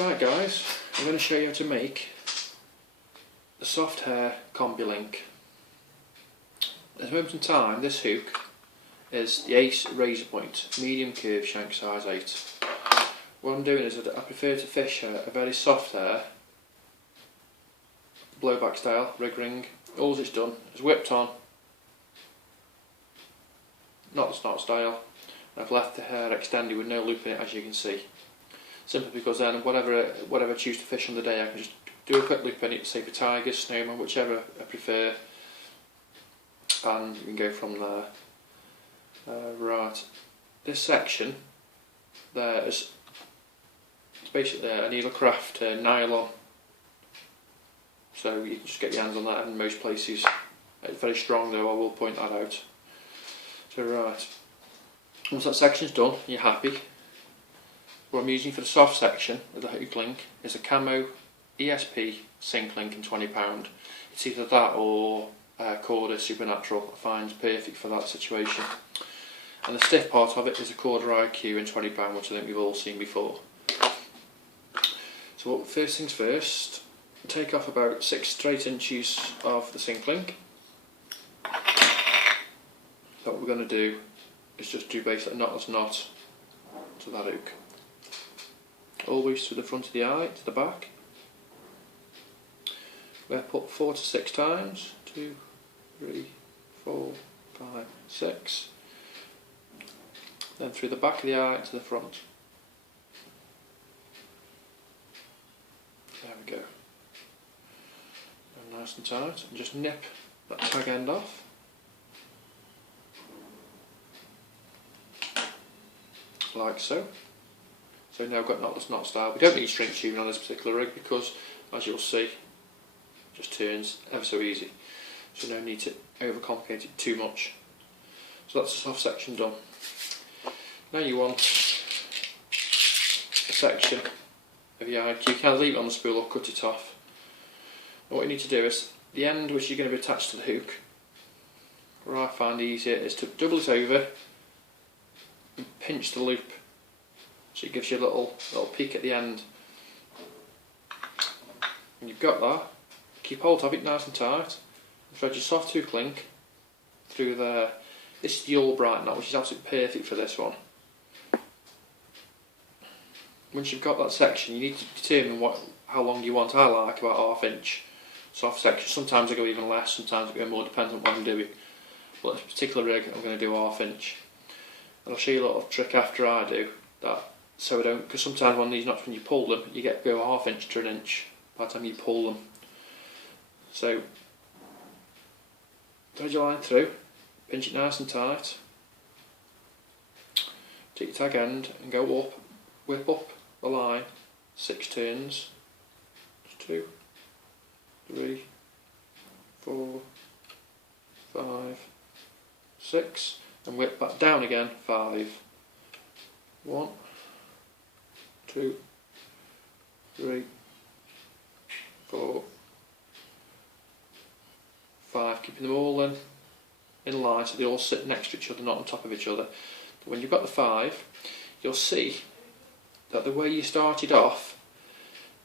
Right guys, I'm going to show you how to make the soft hair combi link. At this moment in time, this hook is the Ace razor point, medium curve, shank size 8. What I'm doing is I prefer to fish a very soft hair, blowback style, rig ring. All it's done is whipped on, not the knot style, and I've left the hair extended with no loop in it, as you can see. Simply because then whatever I choose to fish on the day, I can just do a quick loop in it, say for tigers, snowman, whichever I prefer, and you can go from there. Right, this section there is basically a needlecraft nylon, so you can just get your hands on that in most places. It's very strong though, I will point that out. So right, once that section's done, you're happy. What I'm using for the soft section of the hook link is a camo ESP sink link in £20. It's either that or Corda Supernatural. I find perfect for that situation. And the stiff part of it is a Corda IQ in £20, which I think we've all seen before. So first things first, take off about 6 straight inches of the sink link. So what we're going to do is just do basically a knotless knot to that hook. Always to the front of the eye, to the back. We'll put 4 to 6 times. 2, 3, 4, 5, 6. Then through the back of the eye to the front. There we go. And nice and tight. And just nip that tag end off. Like so. So now I've got knotless knot style. We don't need string tubing on this particular rig because, as you'll see, it just turns ever so easy. So no need to overcomplicate it too much. So that's the soft section done. Now you want a section of your IQ. You can leave it on the spool or cut it off. And what you need to do is, the end which you're going to be attached to the hook, what I find easier is to double it over and pinch the loop. So it gives you a little peak at the end. When you've got that, keep hold of it nice and tight. Thread your soft hook link through there. This is the Albright knot, which is absolutely perfect for this one. Once you've got that section, you need to determine how long you want. I like about 1/2 inch soft section. Sometimes I go even less, sometimes I go more, depends on what I'm doing. But this particular rig, I'm going to do 1/2 inch. And I'll show you a little trick after I do that. So I don't, because sometimes on these knots when you pull them, you get go 1/2 inch to 1 inch by the time you pull them. So thread your line through, pinch it nice and tight, take your tag end and go up, whip up the line 6 turns. 2, 3, 4, 5, 6, and whip back down again 5. 1, 2, 3, 4, 5, keeping them all in line so they all sit next to each other, not on top of each other. But when you've got the 5, you'll see that the way you started off,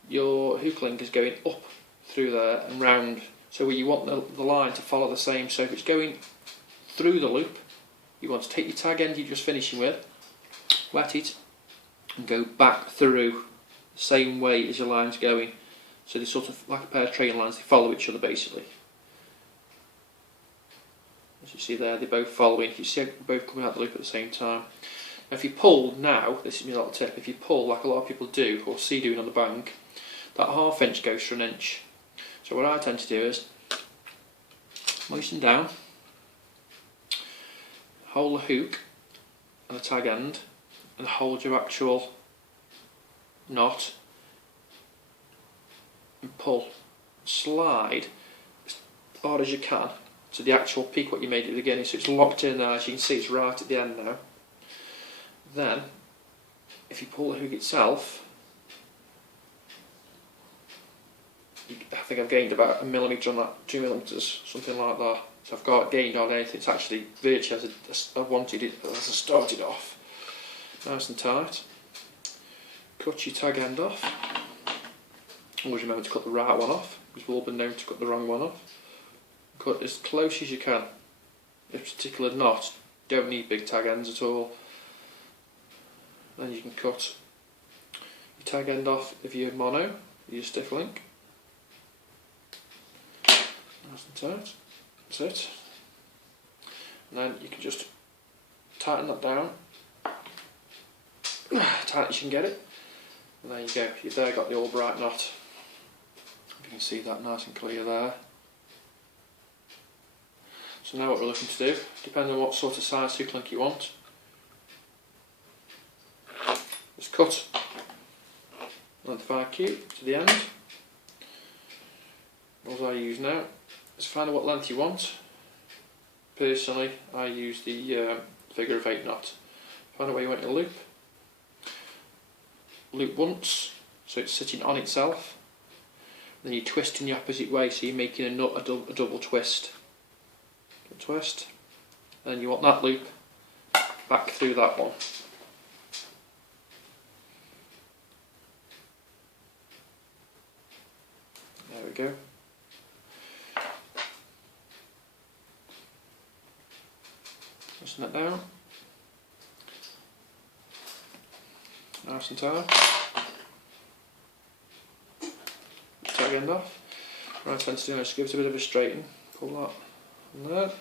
your hook link is going up through there and round, so where you want the line to follow the same. So if it's going through the loop, you want to take your tag end you're just finishing with, wet it, and go back through the same way as your line's going. So they're sort of like a pair of train lines, they follow each other basically. As you see there, they're both following, you see both coming out the loop at the same time. Now if you pull now, this is my little tip, if you pull like a lot of people do, or see doing on the bank, that 1/2 inch goes for 1 inch. So what I tend to do is, moisten down, hold the hook and the tag end, and hold your actual knot and pull, slide as hard as you can to the actual peak what you made at the beginning, so it's locked in there. As you can see, it's right at the end now. Then if you pull the hook itself, I think I've gained about 1 millimetre on that, 2 millimetres, something like that. So I've got gained on anything. It's actually virtually as I wanted it as I started off. Nice and tight. Cut your tag end off. Always remember to cut the right one off, because we've all been known to cut the wrong one off. Cut as close as you can. This particular knot, don't need big tag ends at all. Then you can cut your tag end off of your mono, your stiff link. Nice and tight. That's it. And then you can just tighten that down, tight as you can get it. And there you go, you've there got the Albright knot. If you can see that nice and clear there. So now what we're looking to do, depending on what sort of size hook link you want, is cut length 5Q to the end. What I use now is find out what length you want. Personally, I use the figure of 8 knot. Find out where you want your loop. Loop once, so it's sitting on itself. Then you twist in the opposite way, so you're making a double twist. Twist, and then you want that loop back through that one. There we go. Loosen that down. Nice and tight. Tag end off. What I tend to do is give it a bit of a straighten. Pull that on there.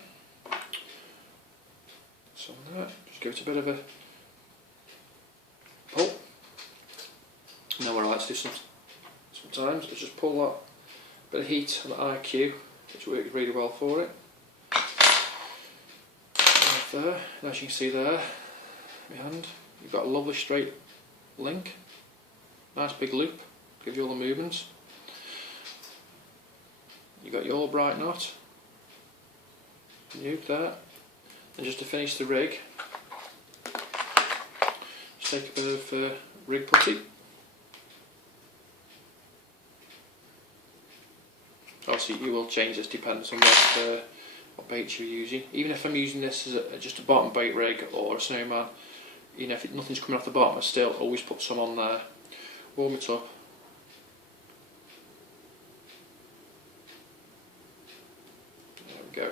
So on there. Just give it a bit of a pull. Now what I like to do sometimes is just pull that bit of heat on the IQ, which works really well for it. Right there, and as you can see there, my hand, you've got a lovely straight link, nice big loop, give you all the movements. You've got your Albright knot, loop there, and just to finish the rig, just take a bit of rig putty. Obviously you will change this, depends on what bait you're using. Even if I'm using this as just a bottom bait rig or a snowman, you know, if nothing's coming off the bottom, I still always put some on there, warm it up. There we go.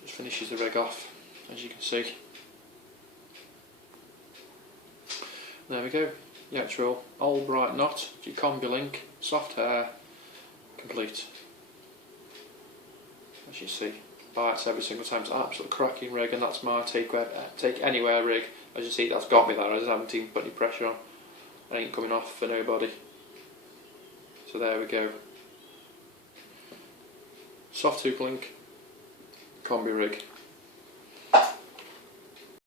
Just finishes the rig off, as you can see. There we go, the actual Albright knot, your combi link, soft hair, complete. As you see, bites every single time. It's an absolute cracking rig, and that's my take anywhere rig. As you see, that's got me there. I just haven't even put any pressure on. It ain't coming off for nobody. So there we go. Soft hook link, combi rig.